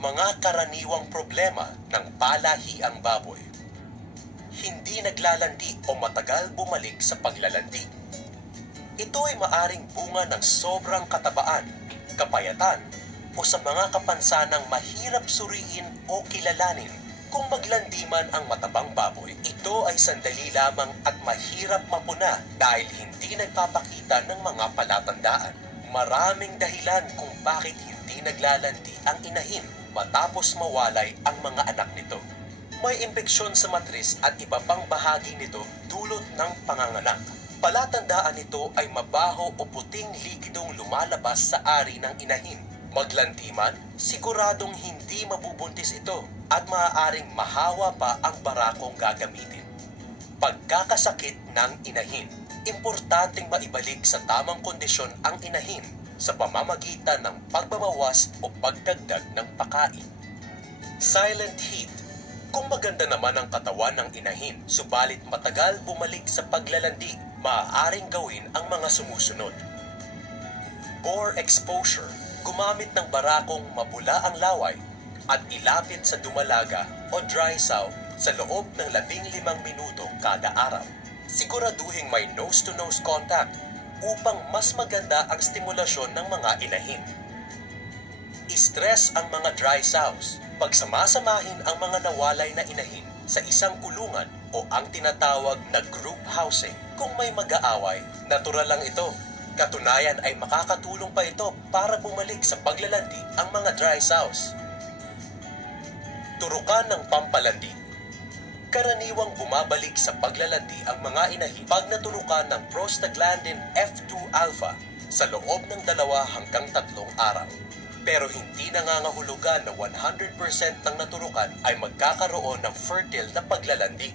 Mga karaniwang problema ng palahiang baboy. Hindi naglalandi o matagal bumalik sa paglalandi. Ito ay maaring bunga ng sobrang katabaan, kapayatan, o sa mga kapansanang mahirap suriin o kilalanin. Kung maglandi man ang matabang baboy, ito ay sandali lamang at mahirap mapuna dahil hindi nagpapakita ng mga palatandaan. Maraming dahilan kung bakit hindi naglalandi ang inahin matapos mawalay ang mga anak nito. May impeksyon sa matris at iba pang bahagi nito dulot ng panganganak. Palatandaan nito ay mabaho o puting likidong lumalabas sa ari ng inahin. Maglandi man, siguradong hindi mabubuntis ito at maaaring mahawa pa ang barakong gagamitin. Pagkakasakit ng inahin. Importanteng maibalik sa tamang kondisyon ang inahin sa pamamagitan ng pagbabawas o pagdagdag ng pakain. Silent heat. Kung maganda naman ang katawan ng inahin, subalit matagal bumalik sa paglalandi, maaaring gawin ang mga sumusunod. Bore exposure. Gumamit ng barakong mabula ang laway at ilapit sa dumalaga o dry sow sa loob ng 15 minuto kada araw. Siguraduhing may nose-to-nose contact upang mas maganda ang stimulasyon ng mga inahin. I-stress ang mga dry sows. Pagsamasamahin ang mga nawalay na inahin sa isang kulungan o ang tinatawag na group housing. Kung may mag-aaway, natural lang ito. Katunayan ay makakatulong pa ito para bumalik sa paglalandi ang mga dry sows. Turukan ng pampalandi. Karaniwang bumabalik sa paglalandi ang mga inahin pag naturukan ng prostaglandin F2-alpha sa loob ng 2 hanggang 3 araw. Pero hindi nangangahulugan na 100% ng naturukan ay magkakaroon ng fertile na paglalandi.